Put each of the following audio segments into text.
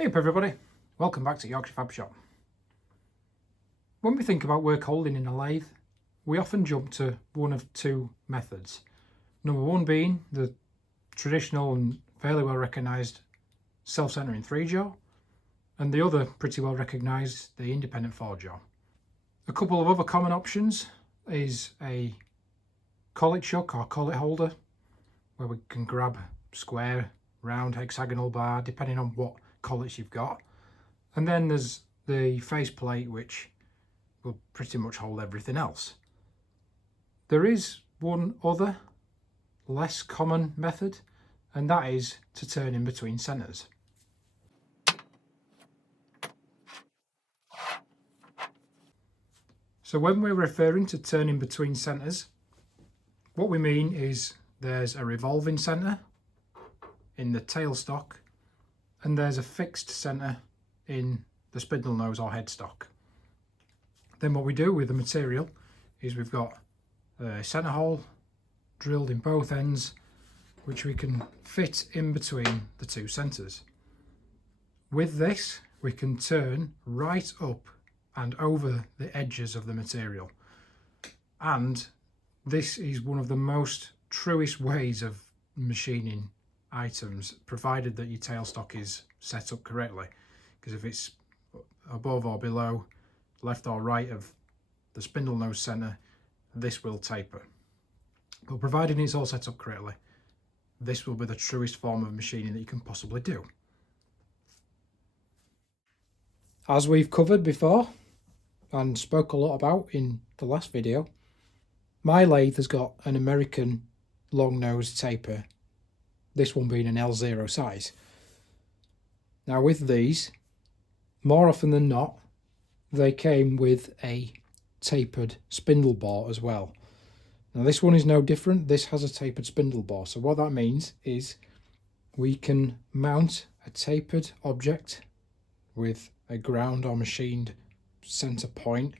Hey up everybody, welcome back to Yorkshire Fab Shop. When we think about work holding in a lathe, we often jump to one of two methods. Number one being the traditional and fairly well recognised self-centering 3-jaw, and the other pretty well recognised, the independent 4-jaw. A couple of other common options is a collet chuck or collet holder, where we can grab square, round, hexagonal bar depending on what collets you've got, and then there's the face plate, which will pretty much hold everything else. There is one other less common method, and that is to turn in between centres. So when we're referring to turning between centres, what we mean is there's a revolving centre in the tailstock and there's a fixed centre in the spindle nose or headstock. Then what we do with the material is we've got a centre hole drilled in both ends, which we can fit in between the two centres. With this, we can turn right up and over the edges of the material. And this is one of the most truest ways of machining items, provided that your tailstock is set up correctly. Because if it's above or below, left or right of the spindle nose centre, this will taper. But providing it's all set up correctly, this will be the truest form of machining that you can possibly do. As we've covered before and spoke a lot about in the last video, my lathe has got an American long nose taper, this one being an L0 size. Now with these, more often than not, they came with a tapered spindle bore as well. Now this one is no different, this has a tapered spindle bore, so what that means is we can mount a tapered object with a ground or machined centre point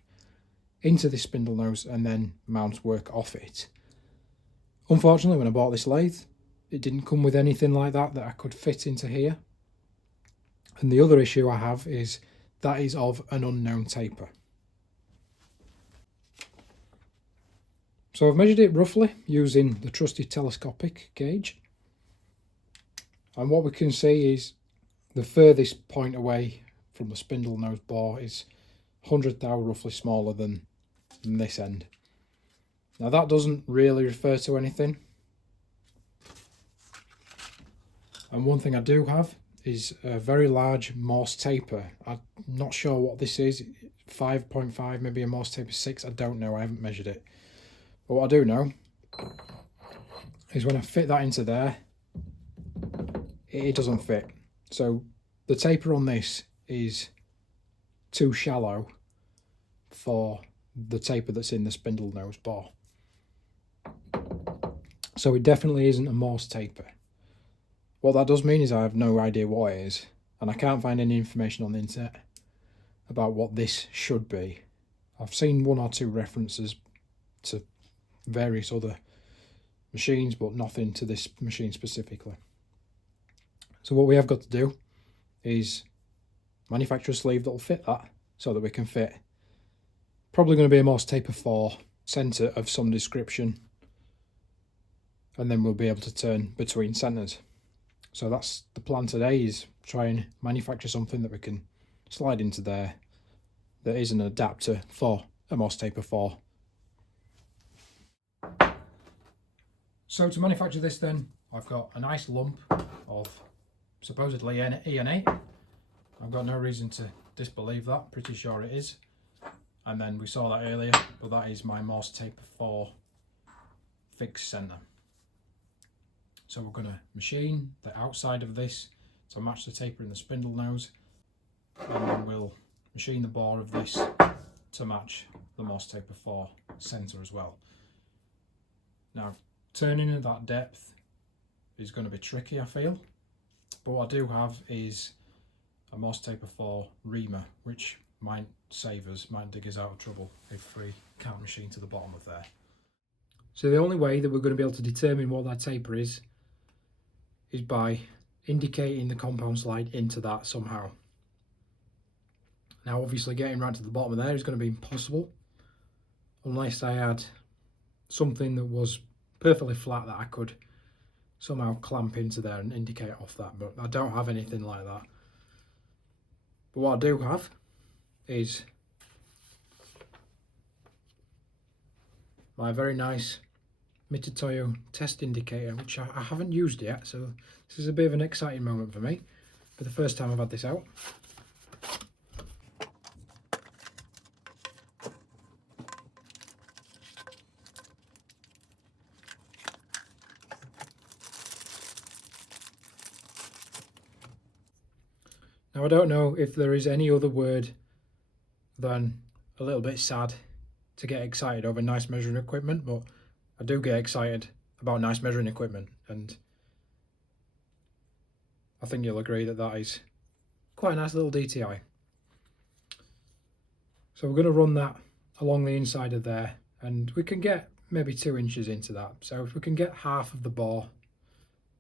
into this spindle nose and then mount work off it. Unfortunately, when I bought this lathe, it didn't come with anything like that I could fit into here. And the other issue I have is that is of an unknown taper. So I've measured it roughly using the trusty telescopic gauge. And what we can see is the furthest point away from the spindle nose bore is 100 thou roughly smaller than this end. Now that doesn't really refer to anything. And one thing I do have is a very large morse taper. I'm not sure what this is, 5.5, maybe a morse taper 6, I don't know, I haven't measured it. But what I do know is when I fit that into there, it doesn't fit. So the taper on this is too shallow for the taper that's in the spindle nose bore. So it definitely isn't a morse taper. What that does mean is I have no idea what it is, and I can't find any information on the internet about what this should be. I've seen one or two references to various other machines, but nothing to this machine specifically. So what we have got to do is manufacture a sleeve that will fit that, so that we can fit probably going to be a morse taper 4 centre of some description, and then we'll be able to turn between centres. So that's the plan today, is try and manufacture something that we can slide into there that is an adapter for a morse taper 4. So to manufacture this then, I've got a nice lump of supposedly EN8. I've got no reason to disbelieve that, pretty sure it is. And then we saw that earlier, but that is my morse taper 4 fixed centre. So we're going to machine the outside of this to match the taper in the spindle nose, and then we'll machine the bore of this to match the morse taper 4 centre as well. Now turning at that depth is going to be tricky, I feel, but what I do have is a morse taper 4 reamer, which might save us, might dig us out of trouble if we can't machine to the bottom of there. So the only way that we're going to be able to determine what that taper is by indicating the compound slide into that somehow. Now obviously getting right to the bottom of there is going to be impossible unless I had something that was perfectly flat that I could somehow clamp into there and indicate off that, but I don't have anything like that. But what I do have is my very nice Mitutoyo test indicator, which I haven't used yet, so this is a bit of an exciting moment for me. For the first time I've had this out. Now I don't know if there is any other word than a little bit sad to get excited over nice measuring equipment, but I do get excited about nice measuring equipment, and I think you'll agree that that is quite a nice little DTI. So we're going to run that along the inside of there, and we can get maybe 2 inches into that. So if we can get half of the bore,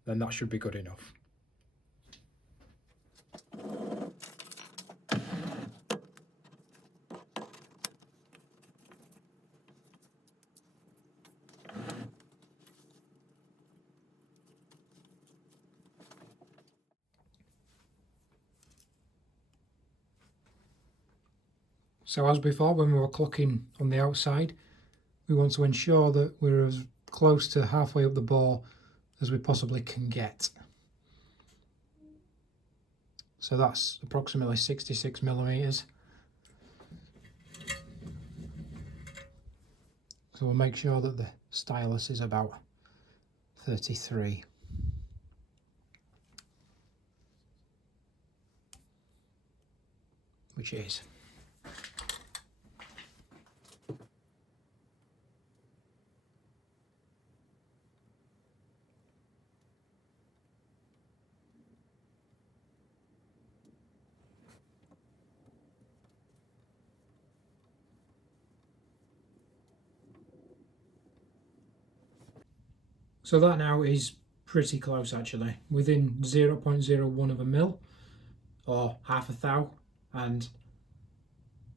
then that should be good enough. So as before, when we were clocking on the outside, we want to ensure that we're as close to halfway up the bore as we possibly can get. So that's approximately 66 millimeters. So we'll make sure that the stylus is about 33. Which it is. So that now is pretty close actually, within 0.01 of a mil, or half a thou, and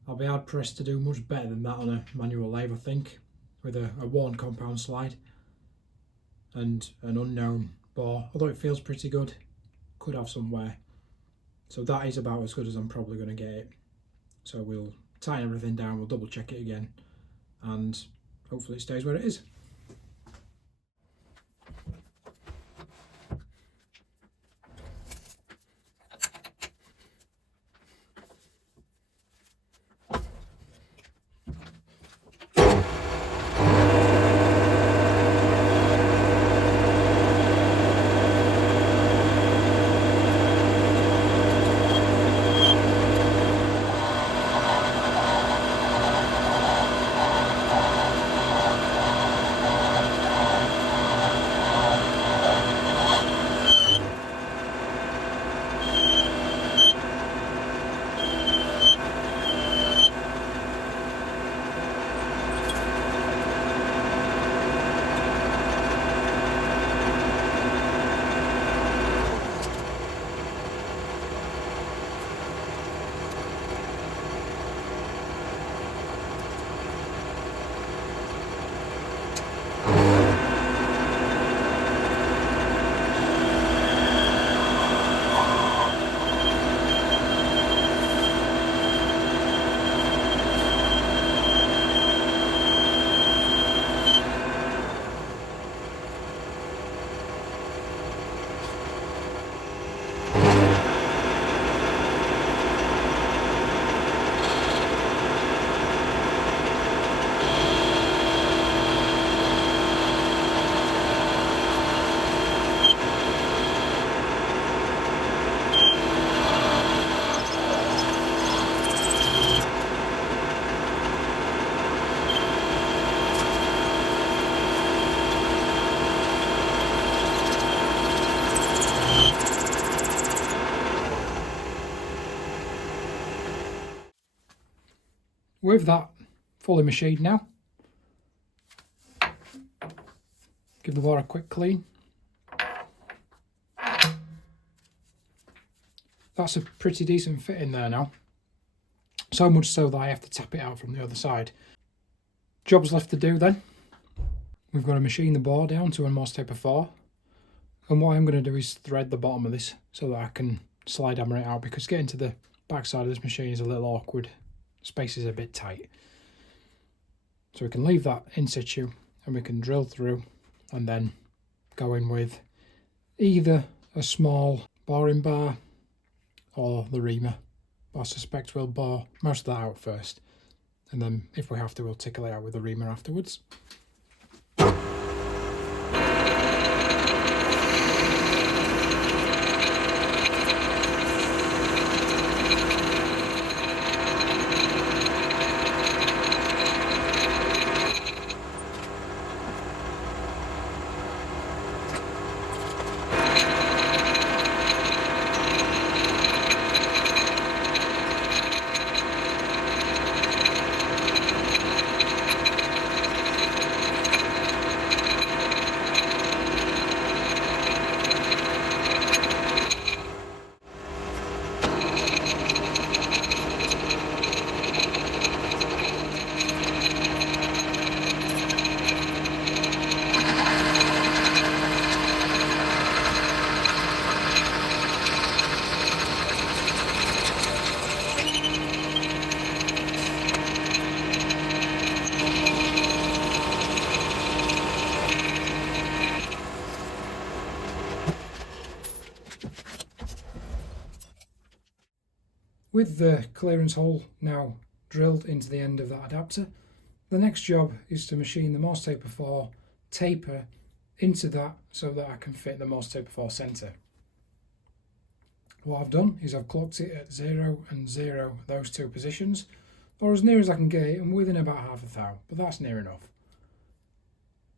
I'll be hard pressed to do much better than that on a manual lathe, I think, with a worn compound slide and an unknown bore, although it feels pretty good, could have some wear. So that is about as good as I'm probably going to get it. So we'll tighten everything down, we'll double check it again, and hopefully it stays where it is. With that fully machined now, give the bore a quick clean. that's a pretty decent fit in there now. So much so that I have to tap it out from the other side. Job's left to do then. We've got to machine the bore down to a morse taper 4. And what I'm going to do is thread the bottom of this so that I can slide hammer it out, because getting to the back side of this machine is a little awkward. Space is a bit tight. So we can leave that in situ and we can drill through and then go in with either a small boring bar or the reamer. I suspect we'll bore most of that out first, and then if we have to, we'll tickle it out with the reamer afterwards. With the clearance hole now drilled into the end of that adapter, the next job is to machine the morse taper 4 taper into that so that I can fit the morse taper 4 centre. What I've done is I've clocked it at 0 and 0, those two positions, or as near as I can get it, and within about half a thou, but that's near enough.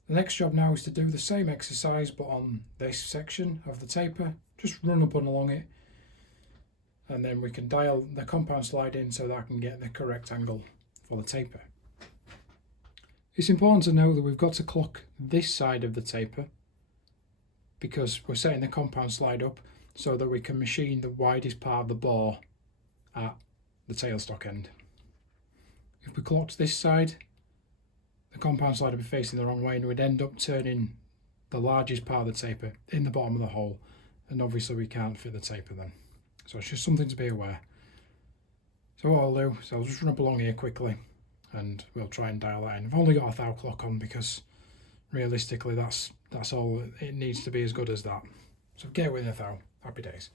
The next job now is to do the same exercise but on this section of the taper, just run up and along it, and then we can dial the compound slide in so that I can get the correct angle for the taper. It's important to know that we've got to clock this side of the taper because we're setting the compound slide up so that we can machine the widest part of the bore at the tailstock end. If we clocked this side, the compound slide would be facing the wrong way and we'd end up turning the largest part of the taper in the bottom of the hole, and obviously we can't fit the taper then. So it's just something to be aware. So what I'll do is I'll just run up along here quickly and we'll try and dial that in. I've only got a thou clock on because realistically that's all it needs to be, as good as that. So get within a thou. Happy days.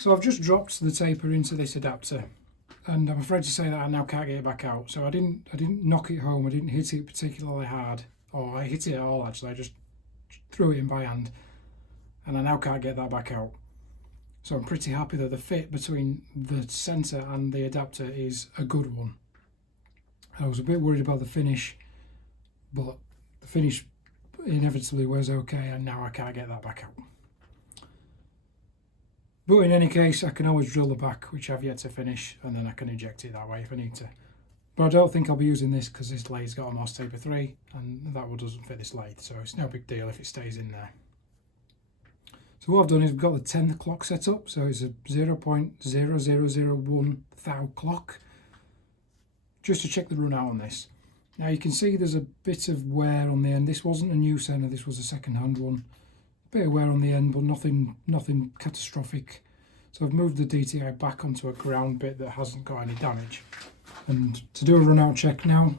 So I've just dropped the taper into this adapter and I'm afraid to say that I now can't get it back out. So I didn't knock it home, I didn't hit it particularly hard, or I hit it at all actually, I just threw it in by hand, and I now can't get that back out. So I'm pretty happy that the fit between the centre and the adapter is a good one. I was a bit worried about the finish, but the finish inevitably was okay, and now I can't get that back out. But in any case, I can always drill the back, which I've yet to finish, and then I can eject it that way if I need to. But I don't think I'll be using this because this lathe's got a morse taper 3, and that one doesn't fit this lathe, so it's no big deal if it stays in there. So what I've done is we've got the 10th clock set up, so it's a 0.0001 thou clock, just to check the run out on this. Now you can see there's a bit of wear on the end. This wasn't a new centre, this was a second-hand one. Bit of wear on the end, but nothing catastrophic. So I've moved the DTI back onto a ground bit that hasn't got any damage. And to do a run out check now,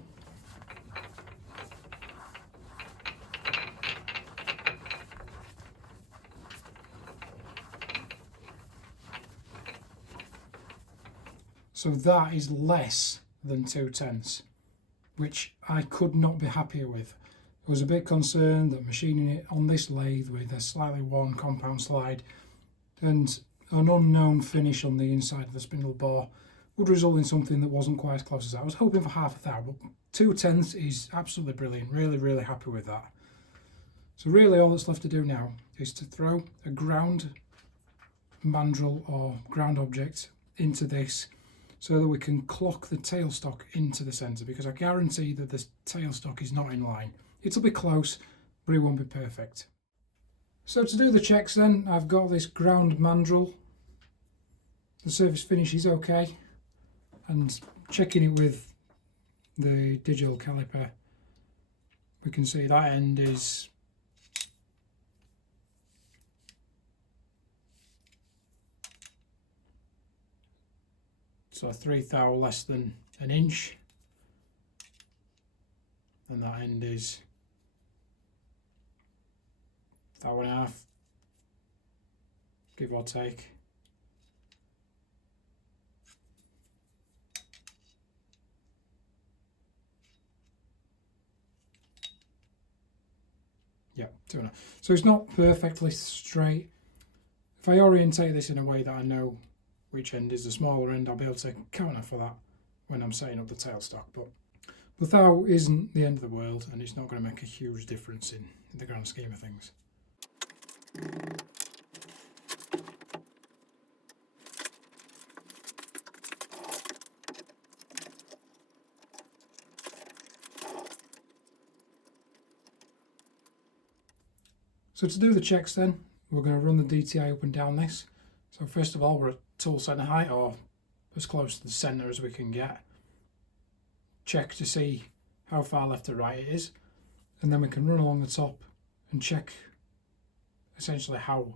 so that is less than 2/10, which I could not be happier with. I was a bit concerned that machining it on this lathe with a slightly worn compound slide and an unknown finish on the inside of the spindle bore would result in something that wasn't quite as close as that. I was hoping for half a thou, but 2/10 is absolutely brilliant. Really happy with that. So really all that's left to do now is to throw a ground mandrel or ground object into this so that we can clock the tailstock into the centre, because I guarantee that the tailstock is not in line. It'll be close, but it won't be perfect. So to do the checks then, I've got this ground mandrel. The surface finish is okay, and checking it with the digital caliper, we can see that end is so 3 thou less than an inch, and that end is 1.5 thou, give or take. Yeah, 2.5. So it's not perfectly straight. If I orientate this in a way that I know which end is the smaller end, I'll be able to counter for that when I'm setting up the tailstock. But the thou isn't the end of the world, and it's not going to make a huge difference in the grand scheme of things. So to do the checks then, we're going to run the DTI up and down this. So first of all, we're at tool centre height, or as close to the centre as we can get. Check to see how far left to right it is, and then we can run along the top and check essentially how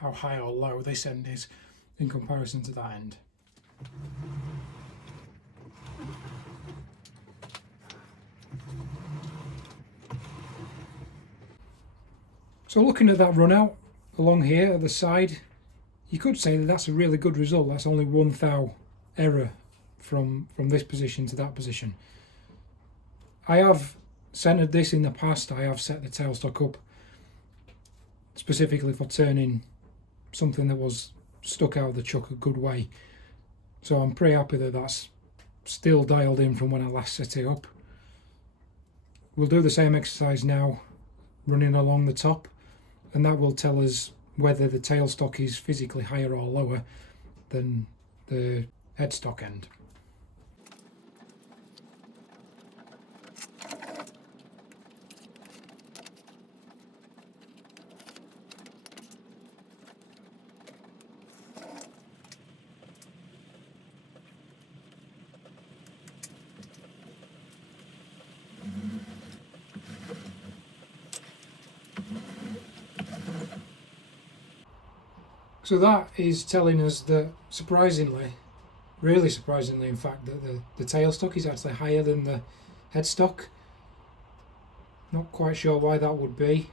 high or low this end is in comparison to that end. So looking at that run out along here at the side, you could say that that's a really good result. That's only 1 thou error from this position to that position. I have centered this in the past. I have set the tailstock up specifically for turning something that was stuck out of the chuck a good way. So I'm pretty happy that that's still dialed in from when I last set it up. We'll do the same exercise now running along the top, and that will tell us whether the tailstock is physically higher or lower than the headstock end. So that is telling us that, surprisingly, really surprisingly in fact, that the tailstock is actually higher than the headstock. Not quite sure why that would be.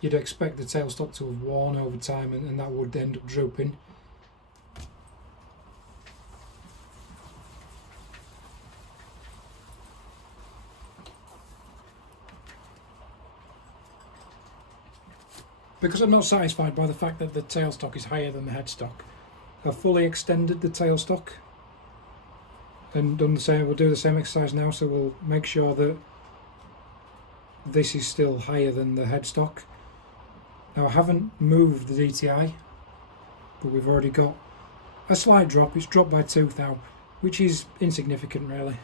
You'd expect the tailstock to have worn over time, and that would end up drooping. Because I'm not satisfied by the fact that the tailstock is higher than the headstock, I've fully extended the tailstock and done the same. We'll do the same exercise now, so we'll make sure that this is still higher than the headstock. Now I haven't moved the DTI, but we've already got a slight drop. It's dropped by 2 thou, which is insignificant really.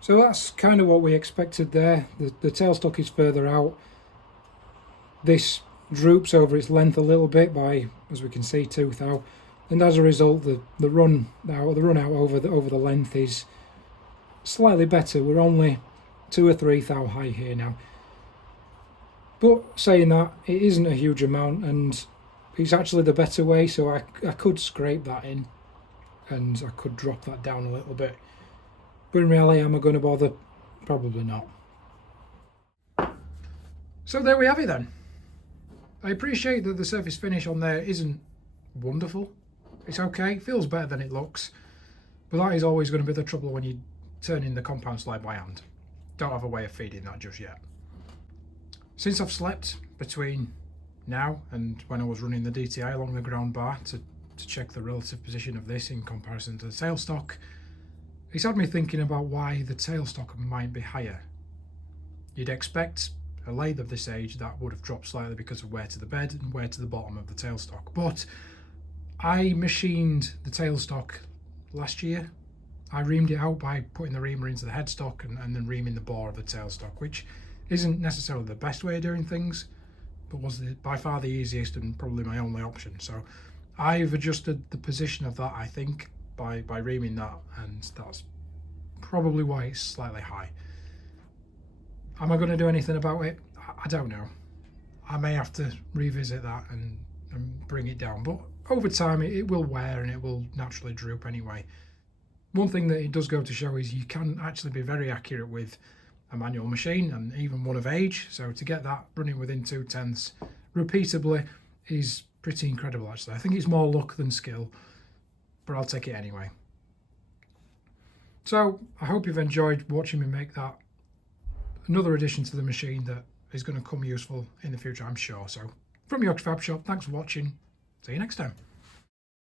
So that's kind of what we expected there. The tailstock is further out. This droops over its length a little bit by, as we can see, 2 thou, and as a result the run out over the length is slightly better. We're only 2 or 3 thou high here now. But saying that, it isn't a huge amount, and it's actually the better way, so I could scrape that in and I could drop that down a little bit. But in reality, am I going to bother? Probably not. So there we have it then. I appreciate that the surface finish on there isn't wonderful. It's okay, it feels better than it looks. But that is always going to be the trouble when you turn in the compound slide by hand. Don't have a way of feeding that just yet. Since I've slept between now and when I was running the DTI along the ground bar to check the relative position of this in comparison to the tailstock, it's had me thinking about why the tailstock might be higher. You'd expect a lathe of this age that would have dropped slightly because of wear to the bed and wear to the bottom of the tailstock. But I machined the tailstock last year. I reamed it out by putting the reamer into the headstock and then reaming the bore of the tailstock, which isn't necessarily the best way of doing things, but was by far the easiest and probably my only option. So I've adjusted the position of that, I think, by reaming that, and that's probably why it's slightly high. Am I going to do anything about it? I don't know. I may have to revisit that and bring it down, but over time it will wear and it will naturally droop anyway. One thing that it does go to show is you can actually be very accurate with a manual machine, and even one of age, so to get that running within 2/10 repeatably is pretty incredible actually. I think it's more luck than skill, but I'll take it anyway. So I hope you've enjoyed watching me make that. Another addition to the machine that is going to come useful in the future, I'm sure. So from Yorkshire Fab Shop, thanks for watching. See you next time.